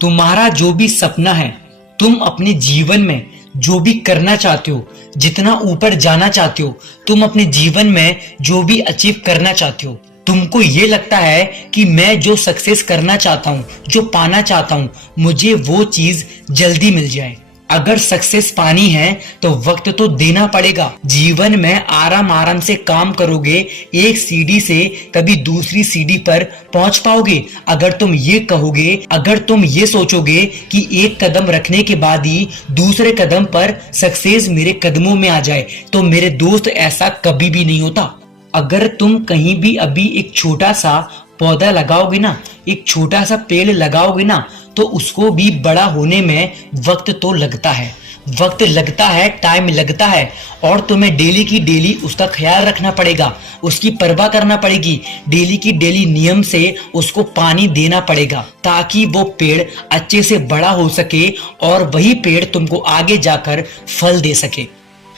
तुम्हारा जो भी सपना है, तुम अपने जीवन में जो भी करना चाहते हो, जितना ऊपर जाना चाहते हो, तुम अपने जीवन में जो भी अचीव करना चाहते हो, तुमको ये लगता है कि मैं जो सक्सेस करना चाहता हूँ, जो पाना चाहता हूँ, मुझे वो चीज जल्दी मिल जाए। अगर सक्सेस पानी है तो वक्त तो देना पड़ेगा। जीवन में आराम आराम से काम करोगे, एक सीढ़ी से कभी दूसरी सीढ़ी पर पहुंच पाओगे। अगर तुम ये कहोगे, अगर तुम ये सोचोगे कि एक कदम रखने के बाद ही दूसरे कदम पर सक्सेस मेरे कदमों में आ जाए, तो मेरे दोस्त ऐसा कभी भी नहीं होता। अगर तुम कहीं भी अभी एक छोटा सा पौधा लगाओगे ना, एक छोटा सा पेड़ लगाओगे ना, तो उसको भी बड़ा होने में वक्त तो लगता है, वक्त लगता है, टाइम लगता है। और तुम्हें डेली की डेली उसका ख्याल रखना पड़ेगा, उसकी परवाह करना पड़ेगी, डेली की डेली नियम से उसको पानी देना पड़ेगा, ताकि वो पेड़ अच्छे से बड़ा हो सके और वही पेड़ तुमको आगे जाकर फल दे सके।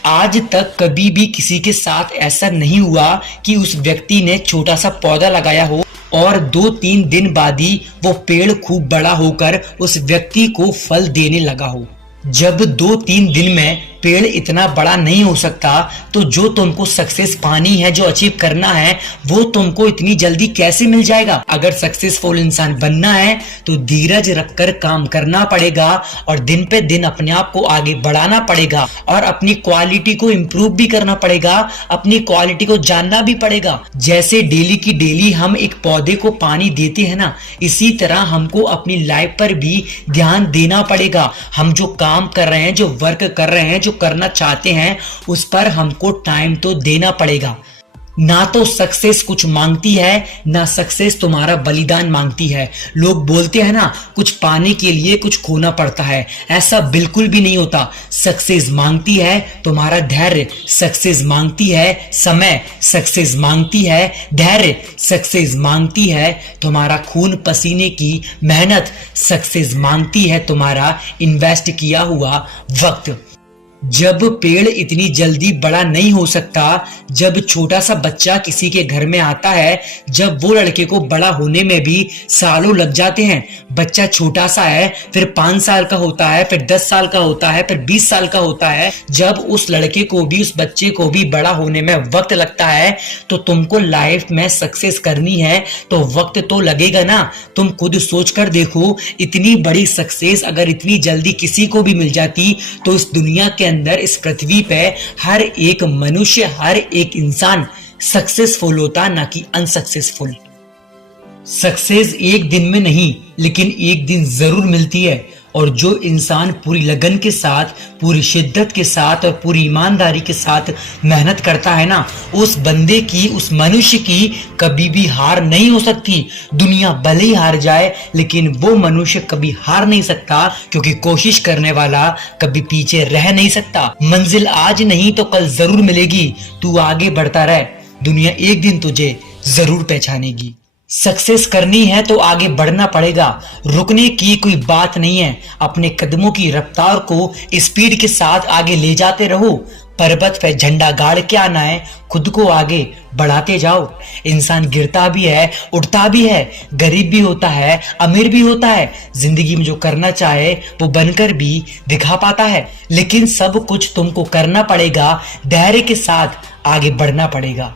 आज तक कभी भी किसी के साथ ऐसा नहीं हुआ कि उस व्यक्ति ने छोटा सा पौधा लगाया हो और 2-3 दिन बाद ही वो पेड़ खूब बड़ा होकर उस व्यक्ति को फल देने लगा हो। जब 2-3 दिन में पेड़ इतना बड़ा नहीं हो सकता, तो जो तुमको सक्सेस पानी है, जो अचीव करना है, वो तुमको इतनी जल्दी कैसे मिल जाएगा। अगर सक्सेसफुल इंसान बनना है तो धीरज रखकर काम करना पड़ेगा और दिन पे दिन अपने आप को आगे बढ़ाना पड़ेगा और अपनी क्वालिटी को इम्प्रूव भी करना पड़ेगा, अपनी क्वालिटी को जानना भी पड़ेगा। जैसे डेली की डेली हम एक पौधे को पानी देते हैं ना, इसी तरह हमको अपनी लाइफ पर भी ध्यान देना पड़ेगा। हम जो काम कर रहे हैं, जो वर्क कर रहे हैं, जो करना चाहते हैं, उस पर हमको टाइम तो देना पड़ेगा। ना तो सक्सेस कुछ मांगती है, ना सक्सेस तुम्हारा बलिदान मांगती है। लोग बोलते हैं ना, कुछ पाने के लिए कुछ खोना पड़ता है, ऐसा बिल्कुल भी नहीं होता। सक्सेस मांगती है तुम्हारा धैर्य, सक्सेस मांगती है समय, सक्सेस मांगती है धैर्य, सक्सेस मांगती है तुम्हारा खून पसीने की मेहनत, सक्सेस मांगती है तुम्हारा इन्वेस्ट किया हुआ वक्त। जब पेड़ इतनी जल्दी बड़ा नहीं हो सकता, जब छोटा सा बच्चा किसी के घर में आता है, जब वो लड़के को बड़ा होने में भी सालों लग जाते हैं। बच्चा छोटा सा है, फिर 5 साल का होता है, फिर 10 साल का होता है, फिर 20 साल का होता है। जब उस लड़के को भी, उस बच्चे को भी बड़ा होने में वक्त लगता है, तो तुमको लाइफ में सक्सेस करनी है तो वक्त तो लगेगा ना। तुम खुद सोच कर देखो, इतनी बड़ी सक्सेस अगर इतनी जल्दी किसी को भी मिल जाती, तो इस दुनिया के अंदर, इस पृथ्वी पे हर एक मनुष्य, हर एक इंसान सक्सेसफुल होता, ना कि अनसक्सेसफुल। सक्सेस एक दिन में नहीं, लेकिन एक दिन जरूर मिलती है। और जो इंसान पूरी लगन के साथ, पूरी शिद्दत के साथ और पूरी ईमानदारी के साथ मेहनत करता है ना, उस बंदे की, उस मनुष्य की कभी भी हार नहीं हो सकती। दुनिया भले ही हार जाए, लेकिन वो मनुष्य कभी हार नहीं सकता, क्योंकि कोशिश करने वाला कभी पीछे रह नहीं सकता। मंजिल आज नहीं तो कल जरूर मिलेगी, तू आगे बढ़ता रह, दुनिया एक दिन तुझे जरूर पहचानेगी। सक्सेस करनी है तो आगे बढ़ना पड़ेगा, रुकने की कोई बात नहीं है। अपने कदमों की रफ्तार को स्पीड के साथ आगे ले जाते रहो। पर्वत पे झंडा गाड़ के आना है, खुद को आगे बढ़ाते जाओ। इंसान गिरता भी है, उठता भी है, गरीब भी होता है, अमीर भी होता है। जिंदगी में जो करना चाहे वो बनकर भी दिखा पाता है, लेकिन सब कुछ तुमको करना पड़ेगा, धैर्य के साथ आगे बढ़ना पड़ेगा।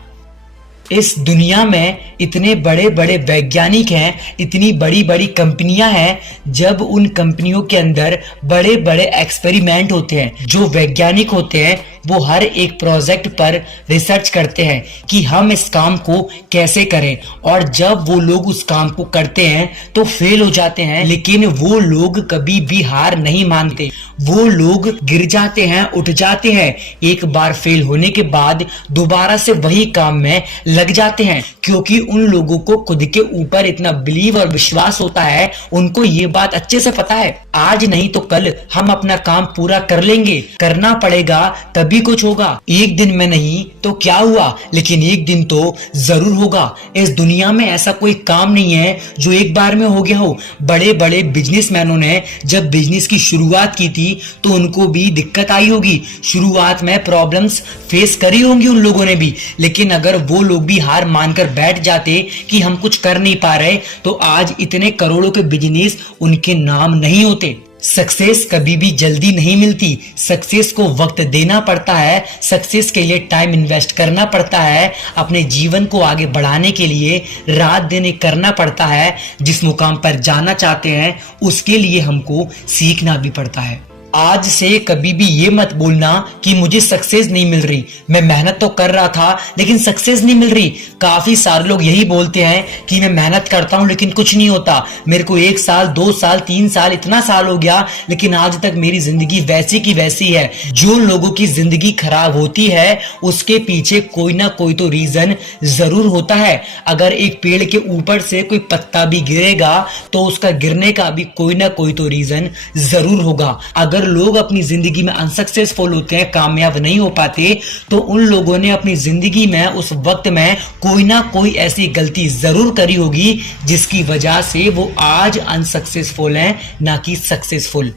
इस दुनिया में इतने बड़े बड़े वैज्ञानिक हैं, इतनी बड़ी बड़ी कंपनियां हैं, जब उन कंपनियों के अंदर बड़े बड़े एक्सपेरिमेंट होते हैं, जो वैज्ञानिक होते हैं वो हर एक प्रोजेक्ट पर रिसर्च करते हैं कि हम इस काम को कैसे करें। और जब वो लोग उस काम को करते हैं तो फेल हो जाते हैं, लेकिन वो लोग कभी भी हार नहीं मानते। वो लोग गिर जाते हैं, उठ जाते हैं, एक बार फेल होने के बाद दोबारा से वही काम में लग जाते हैं, क्योंकि उन लोगों को खुद के ऊपर इतना बिलीव और विश्वास होता है। उनको ये बात अच्छे से पता है, आज नहीं तो कल हम अपना काम पूरा कर लेंगे, करना पड़ेगा, तभी सभी कुछ होगा, एक दिन में नहीं तो क्या हुआ, लेकिन एक दिन तो जरूर होगा। इस दुनिया में ऐसा कोई काम नहीं है जो एक बार में हो गया हो। बड़े बड़े बिजनेसमैनों ने जब बिजनेस की शुरुआत की थी तो उनको भी दिक्कत आई होगी, शुरुआत में प्रॉब्लम्स फेस करी होंगी उन लोगों ने भी, लेकिन अगर वो लोग भी हार मानकर बैठ जाते कि हम कुछ कर नहीं पा रहे तो आज इतने करोड़ों के बिजनेस उनके नाम नहीं होते। सक्सेस कभी भी जल्दी नहीं मिलती, सक्सेस को वक्त देना पड़ता है, सक्सेस के लिए टाइम इन्वेस्ट करना पड़ता है, अपने जीवन को आगे बढ़ाने के लिए रात दिन करना पड़ता है, जिस मुकाम पर जाना चाहते हैं उसके लिए हमको सीखना भी पड़ता है। आज से कभी भी ये मत बोलना कि मुझे सक्सेस नहीं मिल रही, मैं मेहनत तो कर रहा था लेकिन सक्सेस नहीं मिल रही। काफी सारे लोग यही बोलते हैं कि मैं मेहनत करता हूं लेकिन कुछ नहीं होता, मेरे को 1 साल 2 साल 3 साल इतना साल हो गया लेकिन आज तक मेरी जिंदगी वैसी की वैसी है। जो लोगों की जिंदगी खराब होती है उसके पीछे कोई ना कोई तो रीजन जरूर होता है। अगर एक पेड़ के ऊपर से कोई पत्ता भी गिरेगा तो उसका गिरने का भी कोई ना कोई तो रीजन जरूर होगा। अगर लोग अपनी जिंदगी में अनसक्सेसफुल होते हैं, कामयाब नहीं हो पाते, तो उन लोगों ने अपनी जिंदगी में उस वक्त में कोई ना कोई ऐसी गलती जरूर करी होगी जिसकी वजह से वो आज अनसक्सेसफुल हैं, ना कि सक्सेसफुल।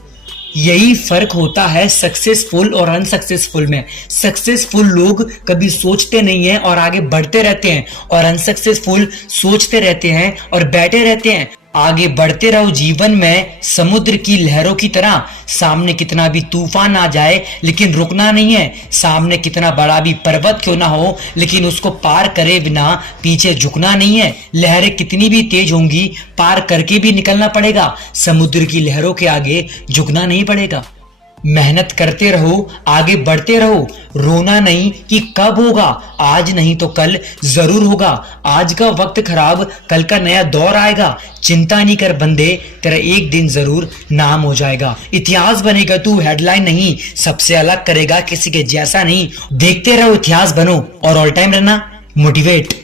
यही फर्क होता है सक्सेसफुल और अनसक्सेसफुल में। सक्सेसफुल लोग कभी सोचते नहीं हैं और आगे बढ़ते रहते हैं, और अनसक्सेसफुल सोचते रहते हैं और बैठे रहते हैं। आगे बढ़ते रहो जीवन में समुद्र की लहरों की तरह, सामने कितना भी तूफान आ जाए लेकिन रुकना नहीं है, सामने कितना बड़ा भी पर्वत क्यों ना हो लेकिन उसको पार करे बिना पीछे झुकना नहीं है। लहरें कितनी भी तेज होंगी पार करके भी निकलना पड़ेगा, समुद्र की लहरों के आगे झुकना नहीं पड़ेगा। मेहनत करते रहो, आगे बढ़ते रहो, रोना नहीं कि कब होगा, आज नहीं तो कल जरूर होगा। आज का वक्त खराब, कल का नया दौर आएगा। चिंता नहीं कर बंदे, तेरा एक दिन जरूर नाम हो जाएगा। इतिहास बनेगा तू, हेडलाइन नहीं, सबसे अलग करेगा किसी के जैसा नहीं। देखते रहो, इतिहास बनो और ऑल टाइम रहना मोटिवेट।